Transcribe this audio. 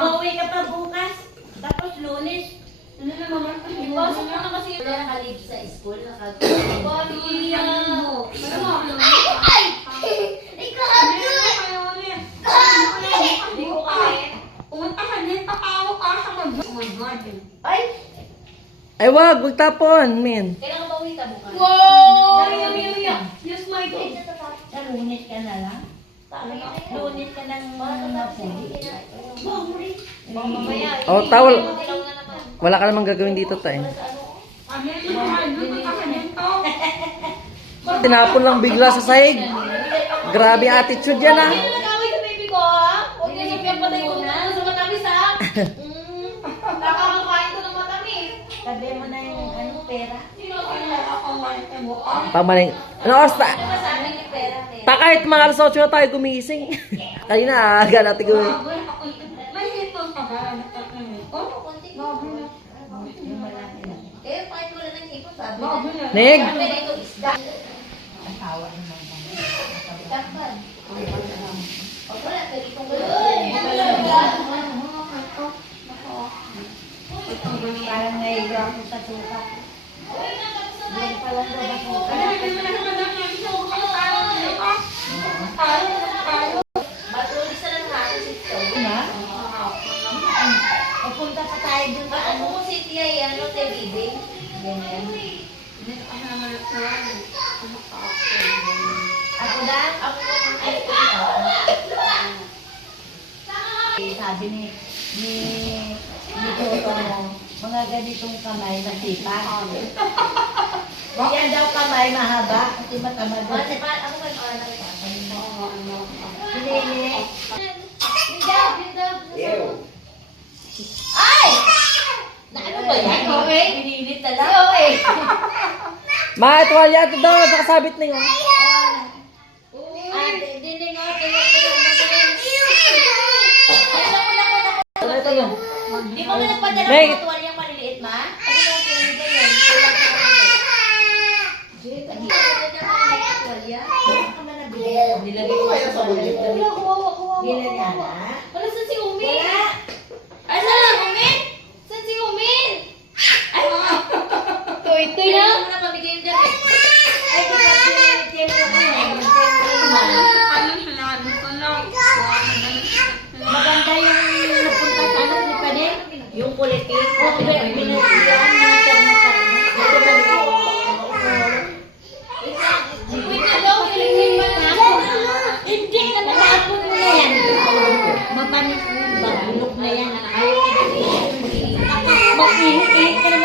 Bawi ka pa bukas. Tapos Lunes. Ipasok mo na kasi. Wala nakalib sa school. Ay! Ikaw! Hindi ko kami. Ay! Ay, wag, magtapon, min. Kailangan ba uwi bukas? Wow! Yes, my God. Sa Lunes ka na lang. Lunes ka nang mapuli. Mamaya. Oh, tawal. Dilaw na naman. Wala ka namang gagawin dito, tay. Tinapon lang bigla sa sahig. Grabe attitude yan, ah. Nag-away sa baby ko, ha? Huwag niya sabihan patay ko na sa matamis, ha? Nakakakain ko ng matamis. Tabi mo na yung pera. Pamaling. Ano oras pa? Ano ba sa amin yung pera, eh? Pa kahit mga alas 8 na tayo gumising. Kanina, aga natin gawin. Konti ko. Eh, kahit wala ng ipon, sabi na. Nig! Sabi na ito, isda. Asawa naman. Takpan. Pag wala, pwede kong Parang naiga ako sa suka. Doon pa lang ba suka? Matulis na lang natin si Ito. Diba? Pupunta pa tayo dun sa Ano mo si Tia, ano, Tia Bibi? Ganyan. Ako na? Ako naman ay Sabi ni Toto mo, mga ganitong kamay na sipa. Yan daw kamay mahaba kasi matamad. Mate, ako ba yung anak ko? Hindi. Ay! Na ano ba yan? Okay? Pinilit na lang. Okay. Ma, tuwalya ito daw. Nakasabit na yun. Hindi nga. Kaya Ito yun. Di ba mo nagpadala Meg. ng tuwalyang maliliit, ma? Ano yung pinigay yun? Kulang ka naman. Hindi ka na tuwalya. Ano ka man nabili? Nilagay ko sa wallet. Bila niya na. Wala saan si Umi? Wala. Ay, saan si Umin? Saan si Umin? Ay, Toy-toy na. Hindi mo na pamigay yung dyan. Ay, di ba pinilitin mo ko Maganda yung napunta sa ano ni Pane? Yung kulitin. O, binilihan na siya na Wait na daw, iligay pa na. Hindi ka nakapon mo na yan. Matamis mo ba? Bulok na yan. Mag-init-init ka naman